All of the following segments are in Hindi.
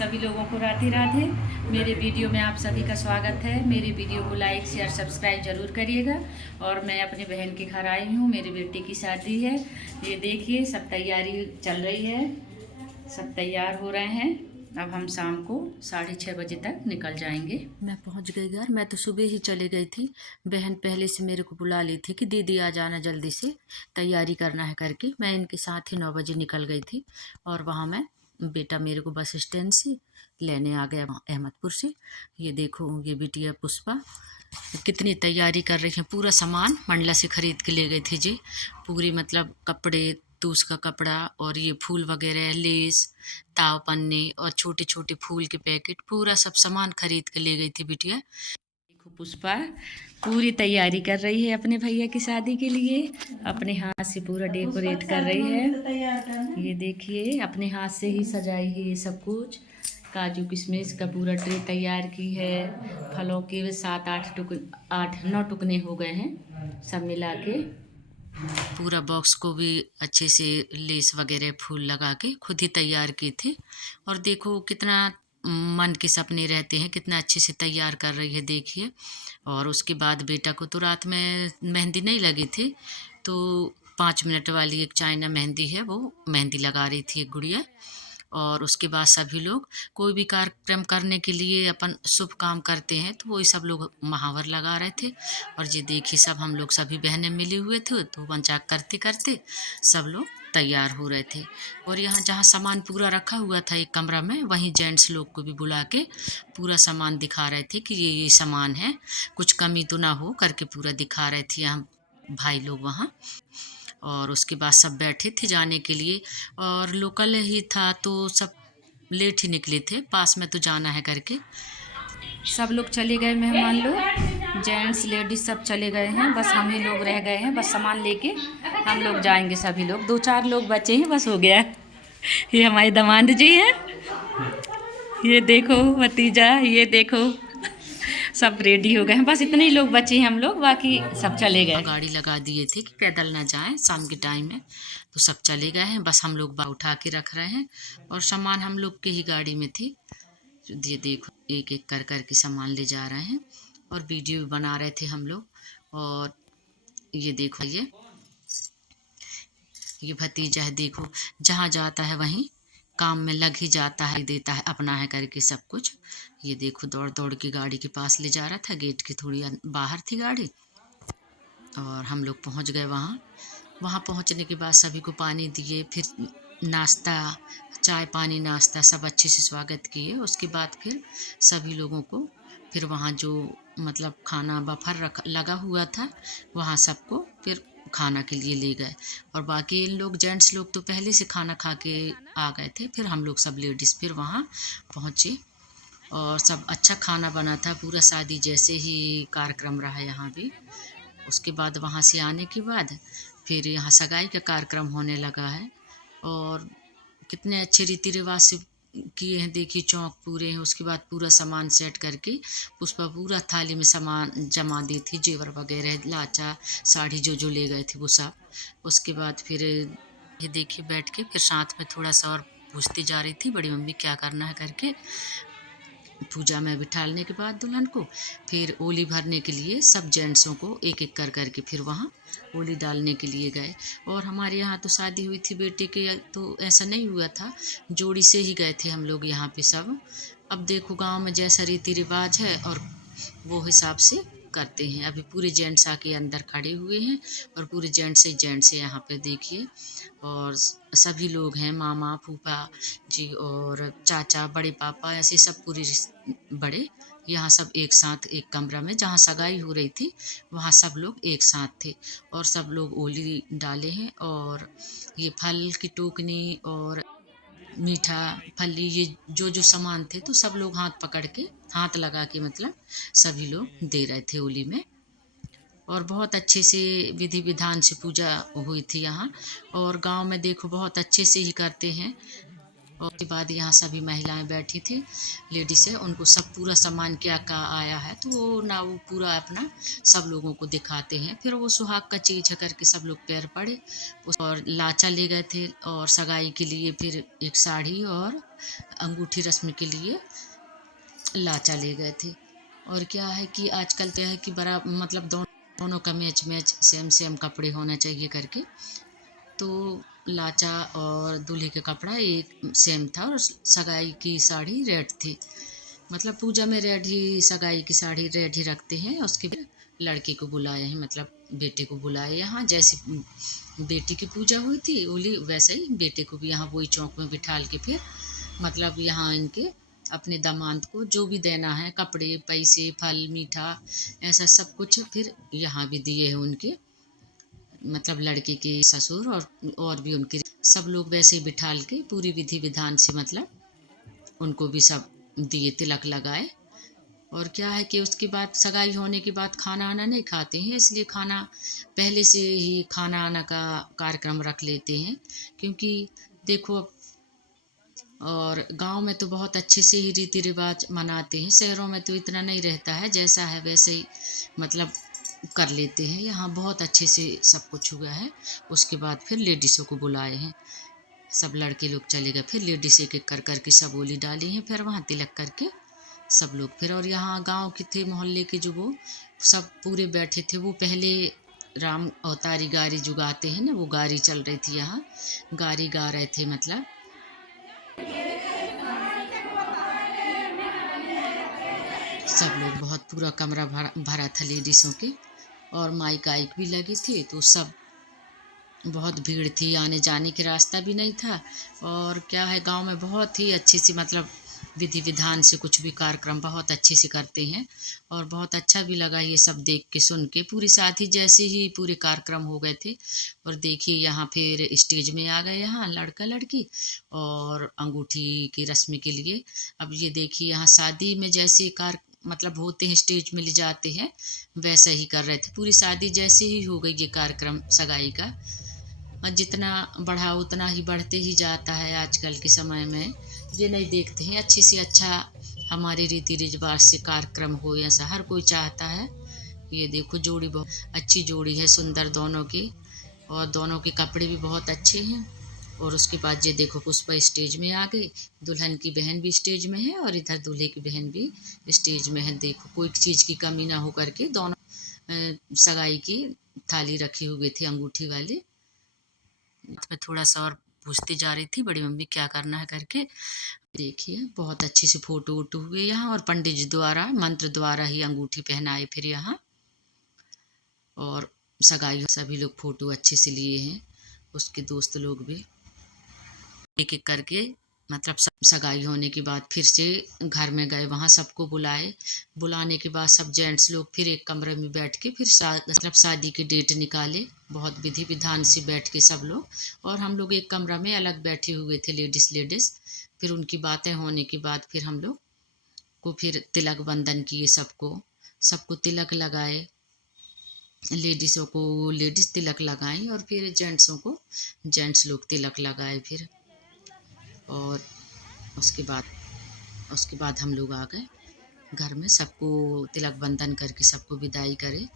सभी लोगों को राधे राधे। मेरे वीडियो में आप सभी का स्वागत है। मेरे वीडियो को लाइक शेयर सब्सक्राइब जरूर करिएगा। और मैं अपनी बहन के घर आई हूँ, मेरी बेटी की शादी है। ये देखिए सब तैयारी चल रही है, सब तैयार हो रहे हैं। अब हम शाम को 6:30 बजे तक निकल जाएंगे। मैं पहुँच गई घर। मैं तो सुबह ही चले गई थी। बहन पहले से मेरे को बुला ली थी कि दीदी आ जाना जल्दी से, तैयारी करना है करके। मैं इनके साथ ही 9 बजे निकल गई थी। और वहाँ मैं बेटा मेरे को बस स्टैंड से लेने आ गया, अहमदपुर से। ये देखो ये बिटिया पुष्पा कितनी तैयारी कर रही है। पूरा सामान मंडला से खरीद के ले गई थी जी। पूरी मतलब कपड़े, तूस का कपड़ा और ये फूल वगैरह, लेस, ताव पन्ने और छोटे छोटे फूल के पैकेट, पूरा सब सामान खरीद के ले गई थी बिटिया। देखो पुष्पा पूरी तैयारी कर रही है अपने भैया की शादी के लिए। अपने हाथ से पूरा डेकोरेट कर रही है। ये देखिए अपने हाथ से ही सजाई है ये सब कुछ। काजू किशमिश का पूरा ट्रे तैयार की है। फलों के 8-9 टुकने हो गए हैं सब मिला के। पूरा बॉक्स को भी अच्छे से लेस वगैरह फूल लगा के खुद ही तैयार की थी। और देखो कितना मन के सपने रहते हैं, कितना अच्छे से तैयार कर रही है देखिए। और उसके बाद बेटा को तो रात में मेहंदी नहीं लगी थी, तो 5 मिनट वाली एक चाइना मेहंदी है, वो मेहंदी लगा रही थी एक गुड़िया। और उसके बाद सभी लोग कोई भी कार्यक्रम करने के लिए अपन शुभ काम करते हैं तो वही सब लोग महावर लगा रहे थे। और ये देखिए सब हम लोग सभी बहनें मिले हुए थे, तो मजाक करते करते सब लोग तैयार हो रहे थे। और यहाँ जहाँ सामान पूरा रखा हुआ था एक कमरा में, वहीं जेंट्स लोग को भी बुला के पूरा सामान दिखा रहे थे कि ये सामान है, कुछ कमी तो ना हो करके पूरा दिखा रहे थे हम भाई लोग वहाँ। और उसके बाद सब बैठे थे जाने के लिए। और लोकल ही था तो सब लेट ही निकले थे, पास में तो जाना है करके। सब लोग चले गए, मेहमान लोग जेंट्स लेडीज सब चले गए हैं, बस हम ही लोग रह गए हैं। बस सामान लेके हम लोग जाएंगे सभी लोग। 2-4 लोग बचे हैं, बस हो गया। ये हमारे दामाद जी हैं, ये देखो भतीजा, ये देखो सब रेडी हो गए हैं। बस इतने ही लोग बचे हैं हम लोग, बाकी सब चले गए। गाड़ी लगा दिए थे कि पैदल ना जाएं शाम के टाइम में, तो सब चले गए हैं। बस हम लोग उठा के रख रहे हैं और सामान हम लोग की ही गाड़ी में थी। ये देखो एक एक कर कर के सामान ले जा रहे हैं और वीडियो भी बना रहे थे हम लोग। और ये देखो ये भतीजा है, देखो जहाँ जाता है वहीं काम में लग ही जाता है, देता है अपना है करके सब कुछ। ये देखो दौड़ दौड़ के गाड़ी के पास ले जा रहा था, गेट की थोड़ी बाहर थी गाड़ी। और हम लोग पहुंच गए वहाँ। वहाँ पहुँचने के बाद सभी को पानी दिए, फिर नाश्ता, चाय पानी नाश्ता सब अच्छे से स्वागत किए। उसके बाद फिर सभी लोगों को फिर वहाँ जो मतलब खाना बफर लगा हुआ था, वहाँ सबको फिर खाना के लिए ले गए। और बाकी इन लोग जेंट्स लोग तो पहले से खाना खा के आ गए थे। फिर हम लोग सब लेडीज़ फिर वहाँ पहुँचे और सब अच्छा खाना बना था, पूरा शादी जैसे ही कार्यक्रम रहा यहाँ भी। उसके बाद वहाँ से आने के बाद फिर यहाँ सगाई का कार्यक्रम होने लगा है। और कितने अच्छे रीति रिवाज से किए हैं देखिए, चौक पूरे हैं। उसके बाद पूरा सामान सेट करके पुष्पा पूरा थाली में सामान जमा दी थी, जेवर वगैरह, लाचा, साड़ी जो जो ले गए थे वो सब। उसके बाद फिर ये देखिए बैठ के फिर साथ में थोड़ा सा और पूछती जा रही थी बड़ी मम्मी क्या करना है करके। पूजा में बिठाने के बाद दुल्हन को फिर ओली भरने के लिए सब जेंट्सों को एक एक कर करके फिर वहाँ ओली डालने के लिए गए। और हमारे यहाँ तो शादी हुई थी बेटे के, तो ऐसा नहीं हुआ था, जोड़ी से ही गए थे हम लोग यहाँ पे सब। अब देखो गांव में जैसा रीति रिवाज है और वो हिसाब से करते हैं। अभी पूरे जेंट्स आके अंदर खड़े हुए हैं और पूरे जेंट्स यहाँ पे देखिए। और सभी लोग हैं, मामा फूफा जी और चाचा बड़े पापा, ऐसे सब पूरे बड़े यहाँ सब एक साथ एक कमरा में, जहाँ सगाई हो रही थी वहाँ सब लोग एक साथ थे। और सब लोग ओली डाले हैं। और ये फल की टोकनी और मीठा फली, ये जो जो सामान थे तो सब लोग हाथ पकड़ के, हाथ लगा के मतलब सभी लोग दे रहे थे ओली में। और बहुत अच्छे से विधि विधान से पूजा हुई थी यहाँ। और गांव में देखो बहुत अच्छे से ही करते हैं। और उसके बाद यहाँ सभी महिलाएं बैठी थी, लेडीज है, उनको सब पूरा सामान क्या क्या आया है तो वो ना वो पूरा अपना सब लोगों को दिखाते हैं। फिर वो सुहाग का चीज है करके सब लोग पैर पड़े और लाचा ले गए थे, और सगाई के लिए फिर एक साड़ी और अंगूठी रस्म के लिए लाचा ले गए थे। और क्या है कि आजकल तो है कि बड़ा मतलब दोनों का मैच मैच सेम सेम कपड़े होना चाहिए करके, तो लाचा और दूल्हे का कपड़ा एक सेम था, और सगाई की साड़ी रेड थी। मतलब पूजा में रेड ही, सगाई की साड़ी रेड ही रखते हैं। उसके बाद लड़के को बुलाए हैं, मतलब बेटे को बुलाए यहाँ, जैसे बेटी की पूजा हुई थी ओली वैसे ही बेटे को भी यहाँ वही चौक में बिठाल के फिर मतलब यहाँ इनके अपने दामाद को जो भी देना है, कपड़े पैसे फल मीठा ऐसा सब कुछ फिर यहाँ भी दिए हैं उनके, मतलब लड़के के ससुर और भी उनके सब लोग वैसे ही बिठाल के पूरी विधि विधान से मतलब उनको भी सब दिए, तिलक लगाए। और क्या है कि उसके बाद सगाई होने के बाद खाना आना नहीं खाते हैं, इसलिए खाना पहले से ही खाना आना का कार्यक्रम रख लेते हैं, क्योंकि देखो अब और गांव में तो बहुत अच्छे से ही रीति रिवाज मनाते हैं, शहरों में तो इतना नहीं रहता है, जैसा है वैसे ही मतलब कर लेते हैं। यहाँ बहुत अच्छे से सब कुछ हुआ है। उसके बाद फिर लेडीज़ों को बुलाए हैं, सब लड़के लोग चले गए, फिर लेडीज एक एक कर करके सब ओली डाली हैं, फिर वहाँ तिलक करके सब लोग फिर। और यहाँ गांव के थे मोहल्ले के जो वो सब पूरे बैठे थे, वो पहले राम अवतारी गारी जो गाते हैं ना, वो गारी चल रही थी यहाँ, गारी गा रहे थे मतलब। सब लोग बहुत पूरा कमरा भरा भरा था लेडीज़ों के, और माइक आइक भी लगी थी, तो सब बहुत भीड़ थी, आने जाने के रास्ता भी नहीं था। और क्या है गांव में बहुत ही अच्छे से मतलब विधि विधान से कुछ भी कार्यक्रम बहुत अच्छे से करते हैं, और बहुत अच्छा भी लगा ये सब देख के सुन के। पूरी साथी जैसे ही पूरे कार्यक्रम हो गए थे, और देखिए यहाँ फिर स्टेज में आ गए यहाँ लड़का लड़की और अंगूठी की रस्म के लिए। अब ये देखिए यहाँ शादी में जैसे कार मतलब होते हैं स्टेज में ले जाते हैं, वैसा ही कर रहे थे, पूरी शादी जैसे ही हो गई ये कार्यक्रम सगाई का। और जितना बढ़ा उतना ही बढ़ते ही जाता है आजकल के समय में, ये नहीं देखते हैं अच्छे से अच्छा हमारे रीति रिवाज से कार्यक्रम हो, ऐसा हर कोई चाहता है। ये देखो जोड़ी बहुत अच्छी जोड़ी है, सुंदर दोनों की, और दोनों के कपड़े भी बहुत अच्छे हैं। और उसके बाद ये देखो पुष्पा स्टेज में आ गई, दुल्हन की बहन भी स्टेज में है और इधर दूल्हे की बहन भी स्टेज में है। देखो कोई चीज़ की कमी ना हो करके दोनों सगाई की थाली रखी हुई थी अंगूठी वाली। मैं थोड़ा सा और पूछती जा रही थी बड़ी मम्मी क्या करना है करके। देखिए बहुत अच्छे से फोटो वोटो हुए यहाँ, और पंडित जी द्वारा मंत्र द्वारा ही अंगूठी पहनाए फिर यहाँ, और सगाई सभी लोग फोटो अच्छे से लिए हैं, उसके दोस्त लोग भी एक एक करके मतलब सगाई होने के बाद फिर से घर में गए, वहाँ सबको बुलाए। बुलाने के बाद सब जेंट्स लोग फिर एक कमरे में बैठ के फिर मतलब शादी की डेट निकाले, बहुत विधि विधान से बैठ के सब लोग। और हम लोग एक कमरा में अलग बैठे हुए थे लेडीज। फिर उनकी बातें होने के बाद फिर हम लोग को फिर तिलक बंधन किए, सबको तिलक लगाए, लेडीज़ों को लेडीज़ तिलक लगाई, और फिर जेंट्सों को जेंट्स लोग तिलक लगाए फिर। और उसके बाद हम लोग आ गए घर में, सबको तिलक बंधन करके सबको विदाई करे।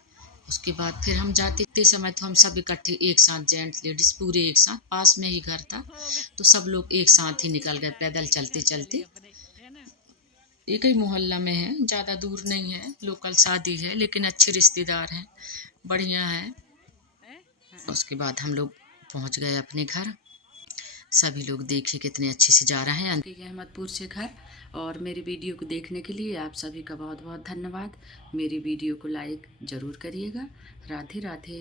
उसके बाद फिर हम जाते समय तो हम सब इकट्ठे एक साथ जेंट्स लेडीज पूरे एक साथ, पास में ही घर था तो सब लोग एक साथ ही निकल गए पैदल चलते चलते। एक ही मोहल्ला में है, ज़्यादा दूर नहीं है, लोकल शादी है लेकिन अच्छे रिश्तेदार हैं, बढ़िया है। उसके बाद हम लोग पहुंच गए अपने घर। सभी लोग देखिए कितने अच्छे से जा रहे हैं अहमदपुर से घर। और मेरी वीडियो को देखने के लिए आप सभी का बहुत बहुत धन्यवाद। मेरी वीडियो को लाइक ज़रूर करिएगा। राधे राधे।